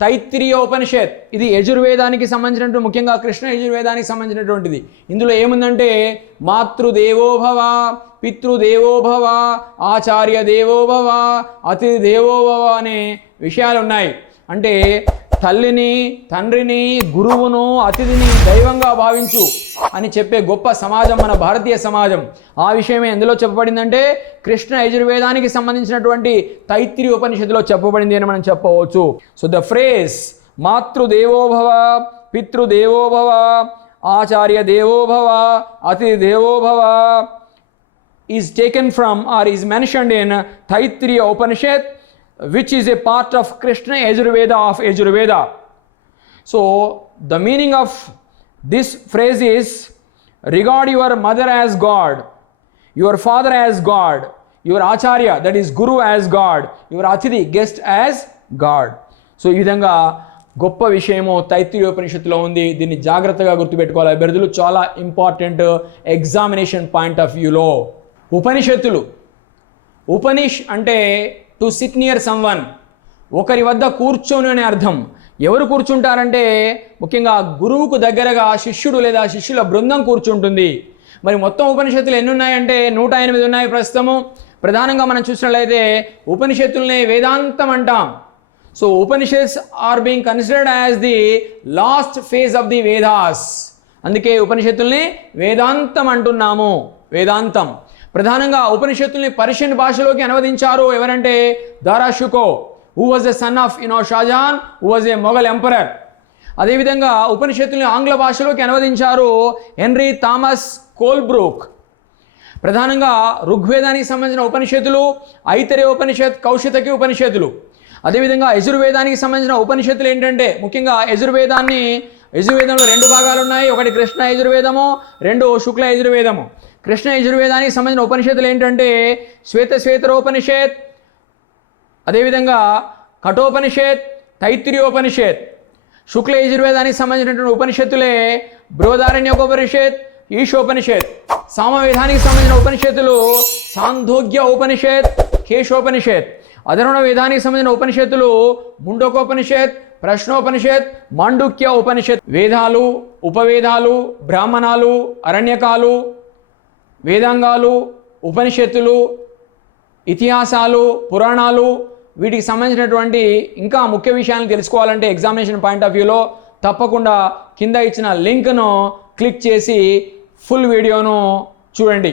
తైత్తిరీయ ఉపనిషత్. ఇది యజుర్వేదానికి సంబంధించినటువంటి, ముఖ్యంగా కృష్ణ యజుర్వేదానికి సంబంధించినటువంటిది. ఇందులో ఏముందంటే మాతృదేవోభవ, పితృదేవోభవ, ఆచార్య దేవోభవ, అతిథి దేవోభవ అనే విషయాలు ఉన్నాయి. అంటే తల్లిని, తండ్రిని, గురువును, అతిథిని దైవంగా భావించు అని చెప్పే గొప్ప సమాజం మన భారతీయ సమాజం. ఆ విషయమే ఎందులో చెప్పబడిందంటే కృష్ణ యజుర్వేదానికి సంబంధించినటువంటి తైత్తిరీయ ఉపనిషత్తులో చెప్పబడింది అని మనం చెప్పవచ్చు. సో ద ఫ్రేజ్ మాతృదేవోభవ, పితృదేవోభవ, ఆచార్య దేవోభవ, అతిథి దేవోభవ is taken from or is mentioned in Taittiriya Upanishad, which is a part of Krishna Yajurveda of Yajurveda. So the meaning of this phrase is regard your mother as God, your father as God, your acharya, that is guru, as God, your atithi, guest, as God. So ఈ విధంగా గొప్ప విషయము తైత్తిరీయ ఉపనిషత్తులో ఉంది. దీన్ని జాగ్రత్తగా గుర్తుపెట్టుకోవాలి అభ్యర్థులు, చాలా ఇంపార్టెంట్ ఎగ్జామినేషన్ పాయింట్ ఆఫ్ వ్యూలో. ఉపనిషత్తులు, ఉపనిష్ అంటే టు సిట్ నియర్ సమ్వన్, ఒకరి వద్ద కూర్చొని అనే అర్థం. ఎవరు కూర్చుంటారంటే ముఖ్యంగా గురువుకు దగ్గరగా శిష్యుడు లేదా శిష్యుల బృందం కూర్చుంటుంది. మరి మొత్తం ఉపనిషత్తులు ఎన్ని ఉన్నాయంటే 108 ఉన్నాయి ప్రస్తుతము. ప్రధానంగా మనం చూసినట్లయితే ఉపనిషత్తుల్ని వేదాంతం అంటాం. So Upanishads are being considered as the last phase of the Vedas. అందుకే ఉపనిషత్తుల్ని వేదాంతం అంటున్నాము. వేదాంతం ప్రధానంగా ఉపనిషత్తుల్ని పర్షియన్ భాషలోకి అనువదించారు. ఎవరంటే Dara Shikoh, who was the son of Shah Jahan, who was a Mughal emperor. అదేవిధంగా ఉపనిషత్తుల్ని ఆంగ్ల భాషలోకి అనువదించారు హెన్రీ థామస్ కోల్బ్రూక్. ప్రధానంగా ఋగ్వేదానికి సంబంధించిన ఉపనిషత్తులు, ఐతరేయ ఉపనిషత్, కౌశితకి ఉపనిషత్తులు. అదేవిధంగా యజుర్వేదానికి సంబంధించిన ఉపనిషత్తులు ఏంటంటే ముఖ్యంగా యజుర్వేదంలో 2 భాగాలు ఉన్నాయి. ఒకటి కృష్ణ యజుర్వేదము, 2 శుక్ల యజుర్వేదము. కృష్ణ యజుర్వేదానికి సంబంధించిన ఉపనిషత్తులు ఏంటంటే శ్వేతరోపనిషత్, అదేవిధంగా కఠోపనిషత్, తైత్తిరీయోపనిషత్. శుక్ల యజుర్వేదానికి సంబంధించినటువంటి ఉపనిషత్తులే బృహదారణ్యకోపనిషత్, ఈశోపనిషత్. సామవేదానికి సంబంధించిన ఉపనిషత్తులు సాందోగ్య ఉపనిషత్, కేశోపనిషత్. అధర్వణ వేదానికి సంబంధించిన ఉపనిషత్తులు ముండకోపనిషత్, ప్రశ్నోపనిషత్, మాండుక్య ఉపనిషత్. వేదాలు, ఉపవేదాలు, బ్రాహ్మణాలు, అరణ్యకాలు, వేదాంగాలు, ఉపనిషత్తులు, ఇతిహాసాలు, పురాణాలు, వీటికి సంబంధించినటువంటి ఇంకా ముఖ్య విషయాలను తెలుసుకోవాలంటే ఎగ్జామినేషన్ పాయింట్ ఆఫ్ వ్యూలో తప్పకుండా కింద ఇచ్చిన లింక్ను క్లిక్ చేసి ఫుల్ వీడియోను చూడండి.